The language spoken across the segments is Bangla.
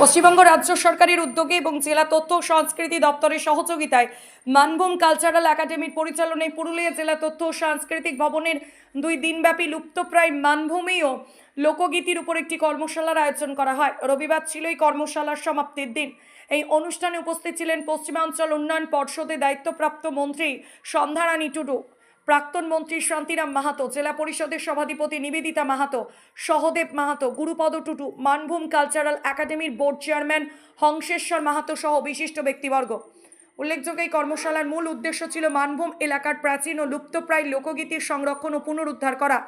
পশ্চিমবঙ্গ রাজ্য সরকারের উদ্যোগে এবং জেলা তথ্য সংস্কৃতি দপ্তরের সহযোগিতায় মানভূম কালচারাল একাডেমির পরিচালনায় পুরুলিয়া জেলা তথ্য ও সাংস্কৃতিক ভবনের দুই দিনব্যাপী লুপ্তপ্রায় মানভূমি ও লোকগীতির উপর একটি কর্মশালার আয়োজন করা হয়। রবিবার ছিল এই কর্মশালার সমাপ্তির দিন। এই অনুষ্ঠানে উপস্থিত ছিলেন পশ্চিমাঞ্চল উন্নয়ন পর্ষদে দায়িত্বপ্রাপ্ত মন্ত্রী সন্ধ্যারানী টুডু। প্রাক্তন মন্ত্রী শান্তিরাম মাহাতো, জেলা পরিষদের সভাধিপতি নিবেদিতা মাহাতো, সহদেব মাহাতো, গুরুপদ টুটু, মানভূম কালচারাল একাডেমির বোর্ড চেয়ারম্যান হংসেশ্বর মাহাতো সহ বিশিষ্ট ব্যক্তিবর্গ। উল্লেখযোগ্য, এই কর্মশালার মূল উদ্দেশ্য ছিল মানভূম এলাকার প্রাচীন ও লুপ্তপ্রায় লোকগীতির সংরক্ষণ ও পুনরুদ্ধার করা।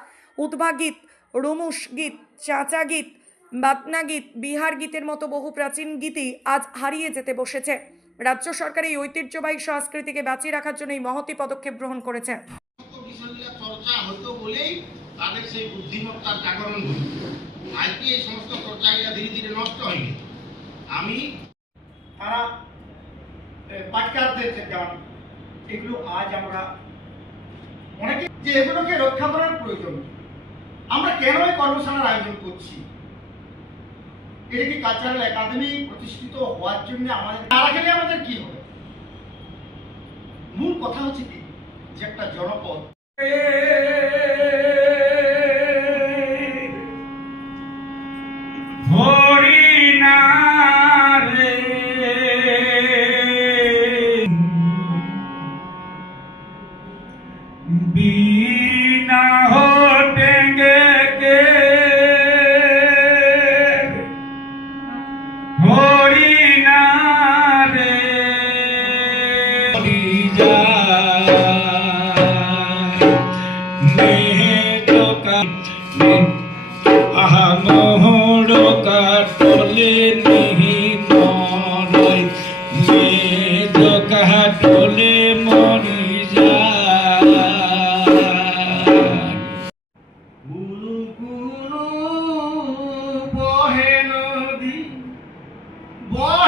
উদ্ভা গীত রুমুস গীত, চাচা গীত, বাতনা গীত, বিহার গীতের মতো বহু প্রাচীন গীতি আজ হারিয়ে যেতে বসেছে। রাজ্য সরকার এই ঐতিহ্যবাহী সংস্কৃতিকে বাঁচিয়ে রাখার জন্য এই মহতি পদক্ষেপ গ্রহণ করেছে। বিষয়গুলো চর্চা হতো বলেই তাদের সেই বুদ্ধিমত্তার জাগরণ আজকে এই সমস্ত চর্চাগুলো ধীরে ধীরে নষ্ট হয়নি আমি তারা এগুলো আজ আমরা অনেকে, যে এগুলোকে রক্ষা করার প্রয়োজন, আমরা কেন এই কর্মশালার আয়োজন করছি? এটা কি কালচারাল একাডেমি প্রতিষ্ঠিত হওয়ার জন্য আমাদের, তারা গেলে আমাদের কি হবে? মূল কথা হচ্ছে কি, যে একটা জনপদ Yeah. আহামহর কাটলে নিহি মরই মেদ কাটলে মরি বহে নদী বহে